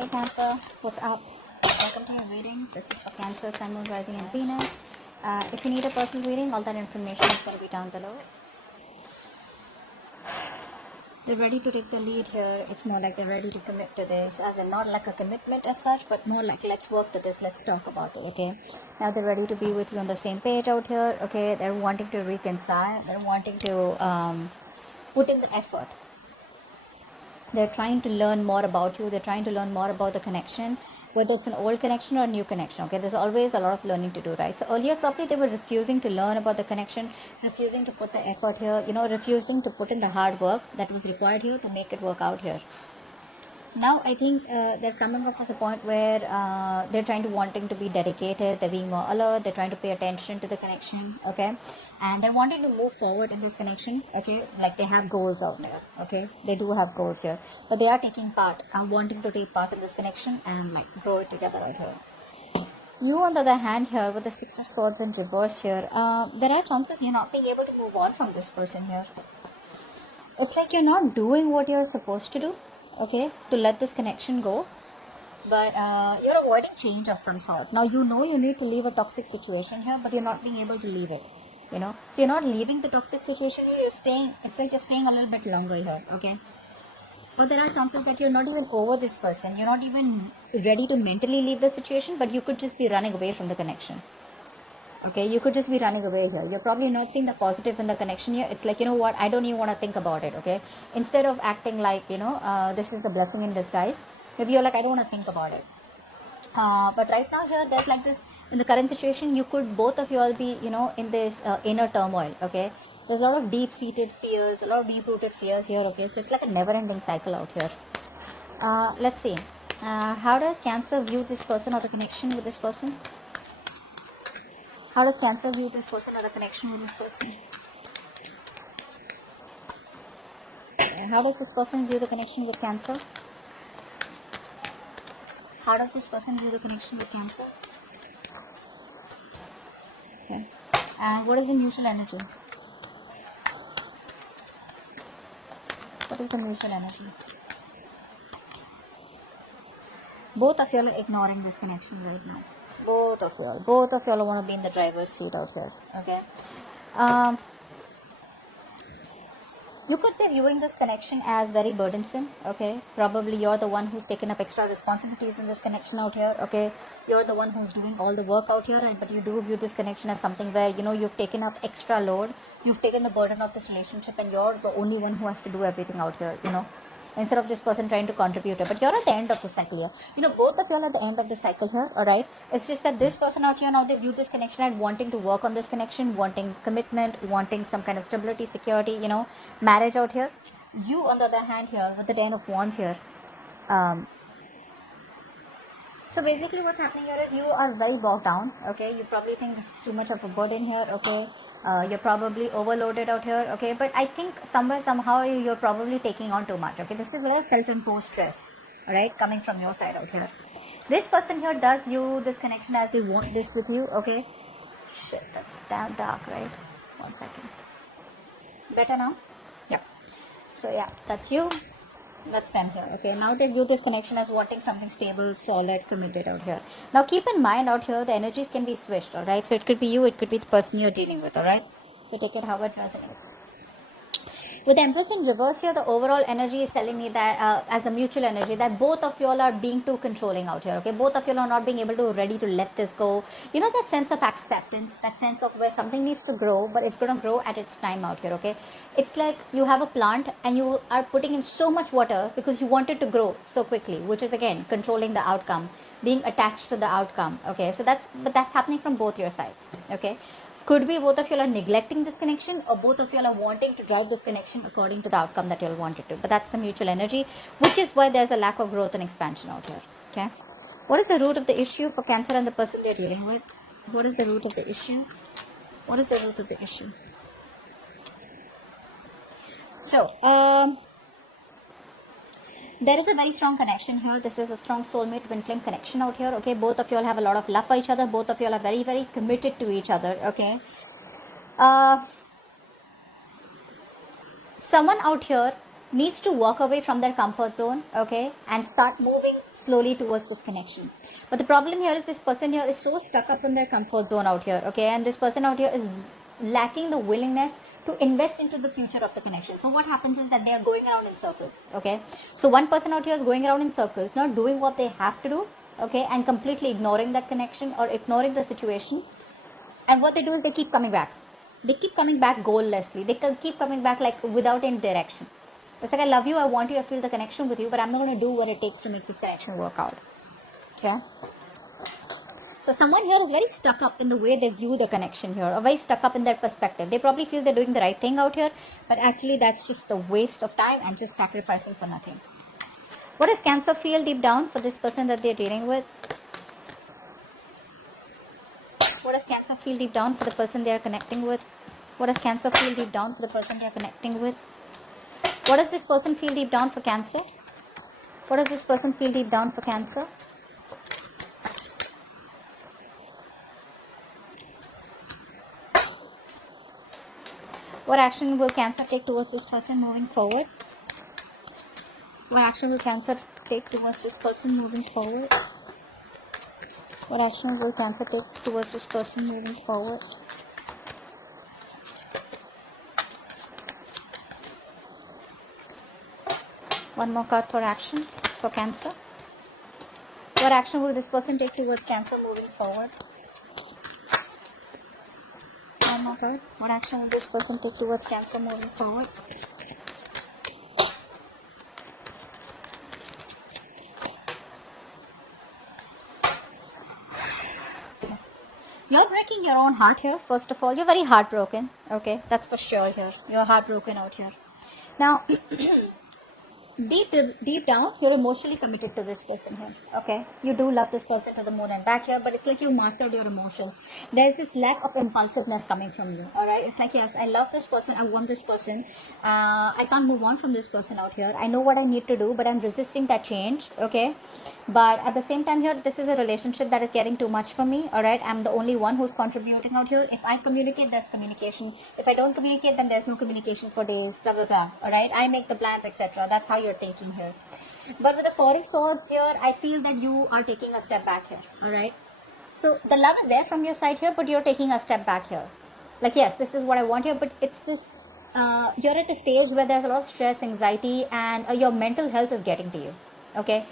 Hey Cancer, what's up? Welcome to your reading. This is for Cancer, Sun, Moon, Rising and Venus. If you need a personal reading, all that information is going to be down below. They're ready to take the lead here. It's more like they're ready to commit to this, as in not like a commitment as such, but more like let's work to this, let's talk about it, okay? Now they're ready to be with you on the same page out here, okay? They're wanting to reconcile, they're wanting to put in the effort. They're trying to learn more about you. They're trying to learn more about the connection, whether it's an old connection or a new connection. Okay, there's always a lot of learning to do, right? So earlier probably they were refusing to learn about the connection, refusing to put the effort here, refusing to put in the hard work that was required here to make it work out here. Now I think they're coming up as a point where they're wanting to be dedicated, they're being more alert, they're trying to pay attention to the connection, okay? And they're wanting to move forward in this connection, okay? Like they have goals out there, okay? They do have goals here, but they are taking part, wanting to take part in this connection and like grow it together out here. You on the other hand here with the Six of Swords in reverse here, there are chances you're not being able to move on from this person here. It's like you're not doing what you're supposed to do, okay, to let this connection go, but you're avoiding change of some sort. Now you need to leave a toxic situation here, but you're not being able to leave it, so you're not leaving the toxic situation here, you're staying. It's like you're staying a little bit longer here, okay? Or there are chances that you're not even over this person, you're not even ready to mentally leave the situation, but you could just be running away from the connection. Okay, you could just be running away here. You're probably not seeing the positive in the connection here. It's like, you know what, I don't even want to think about it, okay? Instead of acting like, this is the blessing in disguise, maybe you're like, I don't want to think about it. But right now here, there's like this, in the current situation, you could, both of you all be, in this inner turmoil, okay? There's a lot of deep-seated fears, a lot of deep-rooted fears here, okay? So it's like a never-ending cycle out here. Let's see. How does Cancer view this person or the connection with this person? How does Cancer view this person or the connection with this person? How does this person view the connection with Cancer? How does this person view the connection with Cancer? Okay. And what is the mutual energy? What is the mutual energy? Both of you are ignoring this connection right now. Both of y'all want to be in the driver's seat out here, okay? You could be viewing this connection as very burdensome, okay? Probably you're the one who's taken up extra responsibilities in this connection out here, okay? You're the one who's doing all the work out here, but you do view this connection as something where, you've taken up extra load, you've taken the burden of this relationship, and you're the only one who has to do everything out here, instead of this person trying to contribute. But you're at the end of the cycle here. Both of you are at the end of the cycle here, alright? It's just that this person out here, now they view this connection and wanting to work on this connection, wanting commitment, wanting some kind of stability, security, marriage out here. You, on the other hand here, with the Ten of Wands here, so basically what's happening here is you are very bogged down, okay? You probably think this is too much of a burden here, okay? You're probably overloaded out here, okay? But I think somehow you're probably taking on too much, okay? This is a self-imposed stress, alright, coming from your side out here. This person here does view this connection as they want this with you, okay? Shit, that's damn dark, right? 1 second. Better now? Yep. So yeah, that's you. That's them here, okay? Now they view this connection as wanting something stable, solid, committed out here. Now keep in mind out here, the energies can be switched, alright? So it could be you, it could be the person you're dealing with, alright? So take it how it resonates. With the Empress in reverse here, the overall energy is telling me that, as the mutual energy, that both of you all are being too controlling out here, okay? Both of you all are not being able to, ready to let this go. That sense of acceptance, that sense of where something needs to grow, but it's going to grow at its time out here, okay? It's like you have a plant and you are putting in so much water because you want it to grow so quickly, which is again, controlling the outcome, being attached to the outcome, okay? So that's happening from both your sides, okay? Could be both of you are neglecting this connection, or both of you are wanting to drive this connection according to the outcome that you all wanted to. But that's the mutual energy, which is why there's a lack of growth and expansion out here. Okay. What is the root of the issue for Cancer and the person they're dealing with? What is the root of the issue? What is the root of the issue? So, there is a very strong connection here. This is a strong soulmate twin flame connection out here, okay? Both of you all have a lot of love for each other. Both of you all are very, very committed to each other, okay? Someone out here needs to walk away from their comfort zone, okay, and start moving slowly towards this connection. But the problem here is this person here is so stuck up in their comfort zone out here, okay, and this person out here is lacking the willingness to invest into the future of the connection. So what happens is that they are going around in circles, okay. So one person out here is going around in circles, not doing what they have to do, okay, and completely ignoring that connection or ignoring the situation. And what they do is they keep coming back. They keep coming back goallessly. They keep coming back like without any direction. It's like, I love you, I want you, I feel the connection with you, but I'm not going to do what it takes to make this connection work out. Okay? So someone here is very stuck up in the way they view the connection here, or very stuck up in their perspective. They probably feel they're doing the right thing out here, but actually that's just a waste of time and just sacrificing for nothing. What does Cancer feel deep down for this person that they're dealing with? What does Cancer feel deep down for the person they are connecting with? What does Cancer feel deep down for the person they are connecting with? What does this person feel deep down for Cancer? What does this person feel deep down for Cancer? What action will Cancer take towards this person moving forward? What action will Cancer take towards this person moving forward? What action will Cancer take towards this person moving forward? One more card for action for Cancer. What action will this person take towards Cancer moving forward? One more card. What action will this person take towards Cancer moving forward? You're breaking your own heart here, first of all. You're very heartbroken. Okay, that's for sure here. You're heartbroken out here. Now, deep down, you're emotionally committed to this person here. Okay, you do love this person to the moon and back here, but it's like you mastered your emotions. There's this lack of impulsiveness coming from you. All right, it's like, yes, I love this person, I want this person, I can't move on from this person out here. I know what I need to do, but I'm resisting that change. Okay, but at the same time here, this is a relationship that is getting too much for me. All right, I'm the only one who's contributing out here. If I communicate, there's communication. If I don't communicate, then there's no communication for days, blah blah blah. All right, I make the plans, etc. That's how you're thinking here. But with the Four of Swords here, I feel that you are taking a step back here. All right, so the love is there from your side here, but you're taking a step back here. Like, yes, this is what I want here, but it's this you're at a stage where there's a lot of stress, anxiety, and your mental health is getting to you. Okay,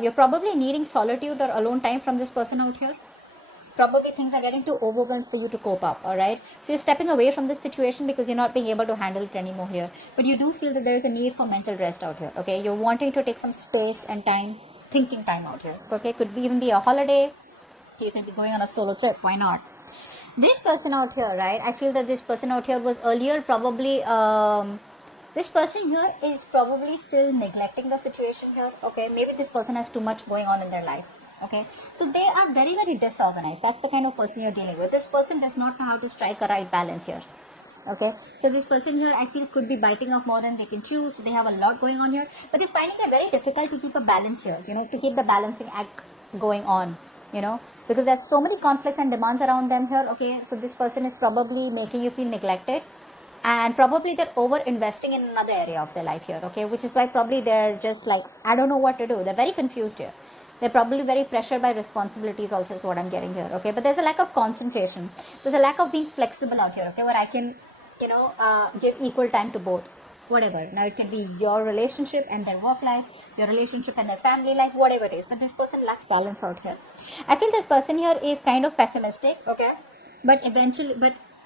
you're probably needing solitude or alone time from this person out here. Probably things are getting too overwhelmed for you to cope up. All right, so you're stepping away from this situation because you're not being able to handle it anymore here, but you do feel that there is a need for mental rest out here. Okay, you're wanting to take some space and time, thinking time out here. Okay, could even be a holiday. You can be going on a solo trip. Why not? This person out here, right, I feel that this person out here was earlier probably this person here is probably still neglecting the situation here. Okay, maybe this person has too much going on in their life. Okay, so they are very, very disorganized. That's the kind of person you're dealing with. This person does not know how to strike a right balance here. Okay, so this person here, I feel, could be biting off more than they can chew. So they have a lot going on here, but they're finding it very difficult to keep a balance here, you know, to keep the balancing act going on, you know, because there's so many conflicts and demands around them here. Okay, so this person is probably making you feel neglected, and probably they're over investing in another area of their life here. Okay, which is why probably they're just like, I don't know what to do. They're very confused here. They're probably very pressured by responsibilities also is what I'm getting here. Okay, but there's a lack of concentration. There's a lack of being flexible out here. Okay, where I can, you know, give equal time to both. Whatever. Now it can be your relationship and their work life, your relationship and their family life, whatever it is. But this person lacks balance out here. I feel this person here is kind of pessimistic. Okay, but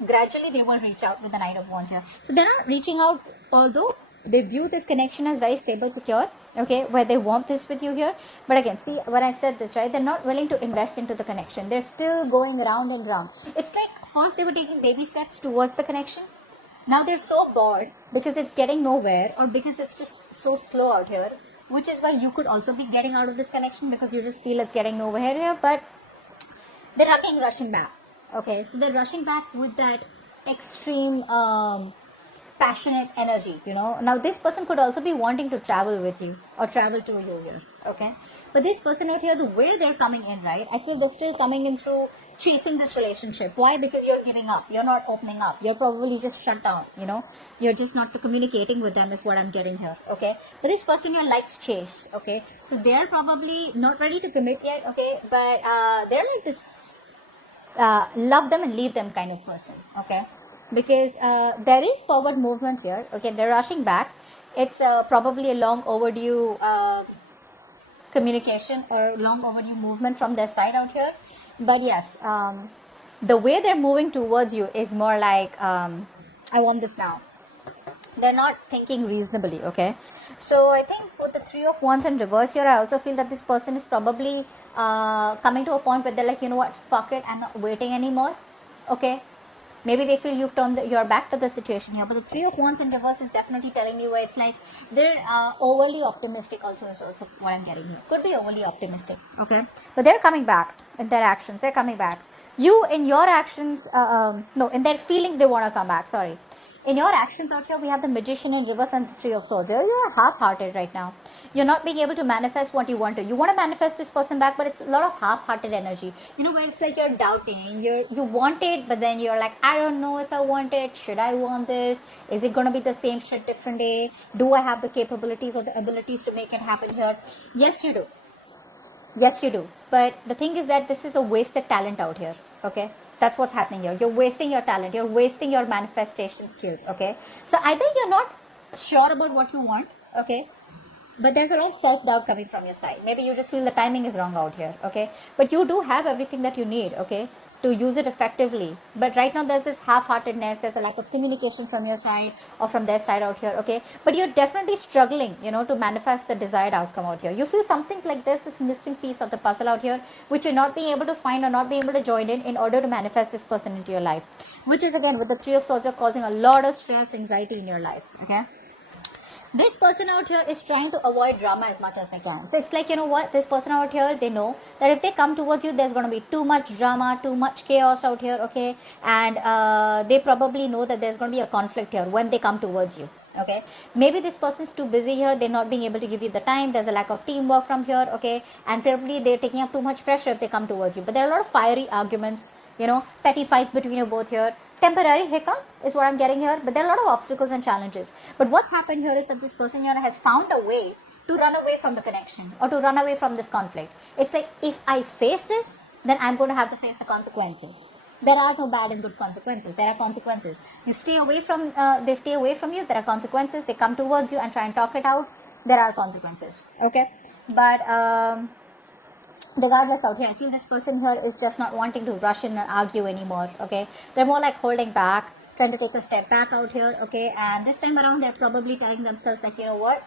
gradually they will reach out with the Knight of Wands here. So they're not reaching out, although they view this connection as very stable, secure. Okay, where they want this with you here. But again, see, when I said this, right, they're not willing to invest into the connection. They're still going round and round. It's like first they were taking baby steps towards the connection. Now they're so bored because it's getting nowhere, or because it's just so slow out here, which is why you could also be getting out of this connection because you just feel it's getting nowhere here. But they're rushing back. Okay, so they're rushing back with that extreme passionate energy, you know. Now this person could also be wanting to travel with you or travel to you here, okay. But this person out here, the way they're coming in, right, I feel they're still coming in through chasing this relationship. Why? Because you're giving up, you're not opening up, you're probably just shut down, you know, you're just not communicating with them is what I'm getting here, okay. But this person here likes chase, okay, so they're probably not ready to commit yet, okay, but they're like this love them and leave them kind of person, okay. Because there is forward movement here, okay, they're rushing back. It's probably a long overdue communication or long overdue movement from their side out here. But yes, the way they're moving towards you is more like I want this now. They're not thinking reasonably, okay. So I think with the 3 of Wands in reverse here, I also feel that this person is probably coming to a point where they're like, you know what, fuck it, I'm not waiting anymore, okay. Maybe they feel you've turned your back to the situation here. But the 3 of Wands in reverse is definitely telling me where it's like they're overly optimistic also is also what I'm getting here. Could be overly optimistic, okay. But they're coming back in their actions. They're coming back. You in your actions, no, in their feelings they want to come back, sorry. In your actions out here, we have the Magician in reverse and the 3 of Swords. You're half-hearted right now. You're not being able to manifest what you want to. You want to manifest this person back, but it's a lot of half-hearted energy. You know, where it's like you're doubting. You want it, but then you're like, I don't know if I want it. Should I want this? Is it going to be the same shit different day? Do I have the capabilities or the abilities to make it happen here? Yes, you do. Yes, you do. But the thing is that this is a wasted talent out here, okay? That's what's happening here. You're wasting your talent. You're wasting your manifestation skills, okay? So either you're not sure about what you want, okay? But there's a lot of self-doubt coming from your side. Maybe you just feel the timing is wrong out here, okay? But you do have everything that you need, okay, to use it effectively. But right now there's this half-heartedness. There's a lack of communication from your side or from their side out here, okay? But you're definitely struggling, you know, to manifest the desired outcome out here. You feel something like this missing piece of the puzzle out here, which you're not being able to find or not being able to join in order to manifest this person into your life. Which is again, with the 3 of Swords, you're causing a lot of stress, anxiety in your life, okay? This person out here is trying to avoid drama as much as they can. So it's like, you know what, this person out here, they know that if they come towards you, there's going to be too much drama, too much chaos out here, okay? And they probably know that there's going to be a conflict here when they come towards you, okay? Maybe this person is too busy here, they're not being able to give you the time, there's a lack of teamwork from here, okay? And probably they're taking up too much pressure if they come towards you. But there are a lot of fiery arguments, you know, petty fights between you both here. Temporary hiccup is what I'm getting here, but there are a lot of obstacles and challenges. But what's happened here is that this person here has found a way to run away from the connection or to run away from this conflict. It's like, if I face this, then I'm going to have to face the consequences. There are no bad and good consequences. There are consequences. You stay away from, they stay away from you. There are consequences. They come towards you and try and talk it out. There are consequences. Okay, but regardless out here, I feel this person here is just not wanting to rush in and argue anymore, okay? They're more like holding back, trying to take a step back out here, okay? And this time around, they're probably telling themselves like, you know what?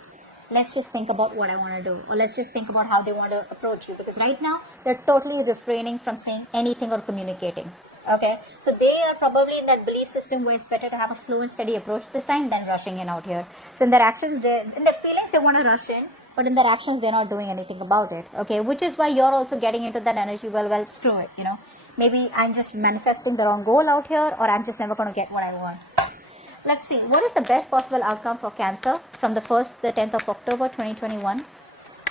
Let's just think about what I want to do, or let's just think about how they want to approach you. Because right now, they're totally refraining from saying anything or communicating, okay? So they are probably in that belief system where it's better to have a slow and steady approach this time than rushing in out here. So in their actions, in their feelings, they want to rush in. But in their actions, they're not doing anything about it, okay? Which is why you're also getting into that energy, well, screw it, you know? Maybe I'm just manifesting the wrong goal out here, or I'm just never going to get what I want. Let's see, what is the best possible outcome for Cancer from the 1st to the 10th of October, 2021?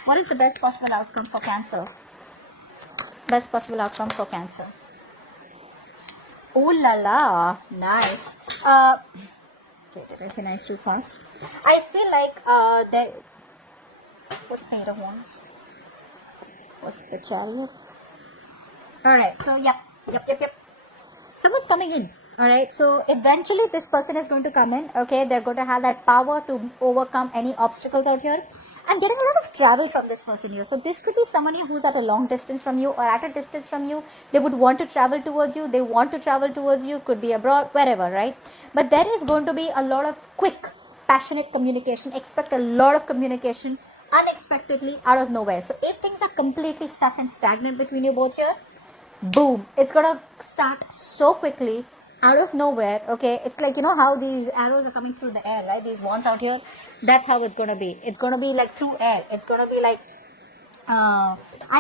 What is the best possible outcome for Cancer? Best possible outcome for Cancer. Oh la la, nice. Okay, did I say nice too fast? I feel like what's the 8 of Wands? What's the Chariot? Alright, so yep. Someone's coming in. Alright, so eventually this person is going to come in. Okay, they're going to have that power to overcome any obstacles out here. I'm getting a lot of travel from this person here. So this could be someone here who's at a long distance from you or at a distance from you. They would want to travel towards you. They want to travel towards you. Could be abroad, wherever, right? But there is going to be a lot of quick, passionate communication. Expect a lot of communication unexpectedly out of nowhere. So if things are completely stuck and stagnant between you both here, boom, it's gonna start so quickly out of nowhere. Okay, it's like, you know how these arrows are coming through the air, right? These wands out here, that's how it's gonna be. It's gonna be like through air. It's gonna be like I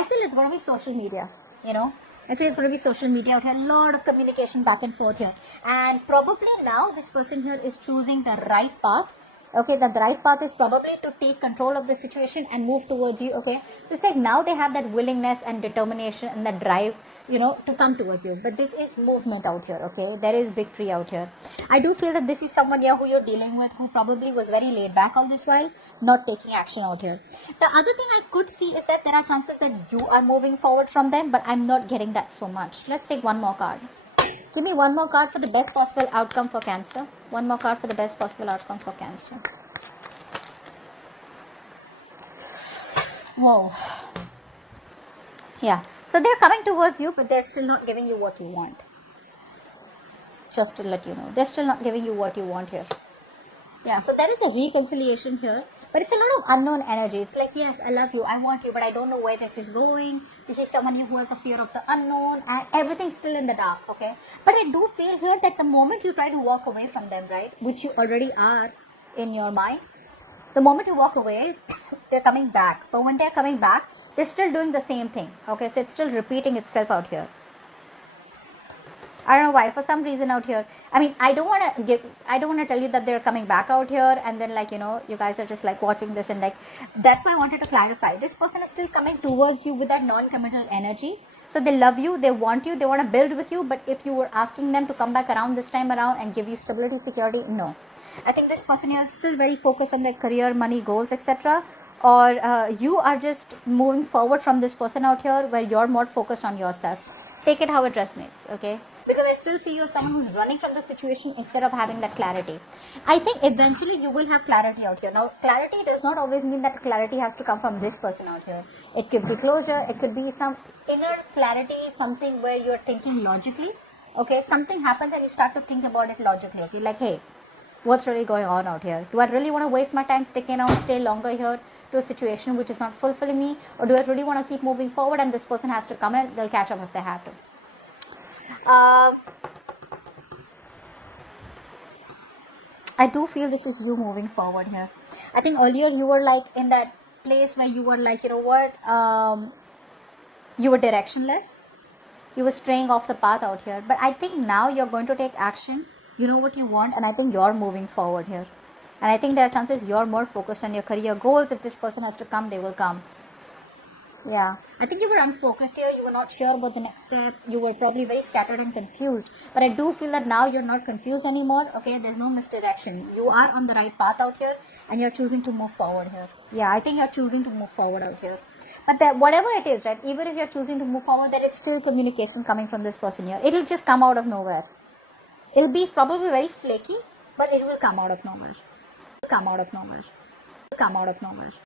feel it's gonna be social media, you know. I feel it's going to be social media out here, a lot of communication back and forth here. And probably now this person here is choosing the right path. Okay, the right path is probably to take control of the situation and move towards you. Okay, so it's like now they have that willingness and determination and that drive, you know, to come towards you. But this is movement out here. Okay, there is victory out here. I do feel that this is someone here who you're dealing with, who probably was very laid back all this while, not taking action out here. The other thing I could see is that there are chances that you are moving forward from them, but I'm not getting that so much. Let's take one more card. Give me one more card for the best possible outcome for Cancer. One more card for the best possible outcome for Cancer. Whoa. Yeah. So they're coming towards you, but they're still not giving you what you want. Just to let you know. They're still not giving you what you want here. Yeah. So there is a reconciliation here. But it's a lot of unknown energy. It's like, yes, I love you, I want you, but I don't know where this is going. This is someone who has a fear of the unknown, and everything's still in the dark, okay? But I do feel here that the moment you try to walk away from them, right, which you already are in your mind, the moment you walk away, they're coming back. But when they're coming back, they're still doing the same thing, okay? So it's still repeating itself out here. I don't know why, for some reason out here, I mean, I don't want to tell you that they're coming back out here and then like, you know, you guys are just like watching this and like, that's why I wanted to clarify. This person is still coming towards you with that non-committal energy. So they love you, they want you, they want to build with you, but if you were asking them to come back around this time around and give you stability, security, no. I think this person here is still very focused on their career, money, goals, etc. Or you are just moving forward from this person out here where you're more focused on yourself. Take it how it resonates, okay? Because I still see you as someone who's running from the situation instead of having that clarity. I think eventually you will have clarity out here. Now, clarity does not always mean that clarity has to come from this person out here. It could be closure. It could be some inner clarity, something where you're thinking logically. Okay, something happens and you start to think about it logically. Okay, like, hey, what's really going on out here? Do I really want to waste my time sticking around, stay longer here to a situation which is not fulfilling me? Or do I really want to keep moving forward and this person has to come in, they'll catch up if they have to. I do feel this is you moving forward here. I think earlier you were like in that place where you were like, you know what, you were directionless. You were straying off the path out here. But I think now you're going to take action. You know what you want, and I think you're moving forward here. And I think there are chances you're more focused on your career goals. If this person has to come, they will come. Yeah, I think you were unfocused here. You were not sure about the next step. You were probably very scattered and confused. But I do feel that now you're not confused anymore. Okay, there's no misdirection. You are on the right path out here and you're choosing to move forward here. Yeah, I think you're choosing to move forward out here. But that, whatever it is, right, even if you're choosing to move forward, there is still communication coming from this person here. It'll just come out of nowhere. It'll be probably very flaky, but it will come out of nowhere. Come out of nowhere. Come out of nowhere.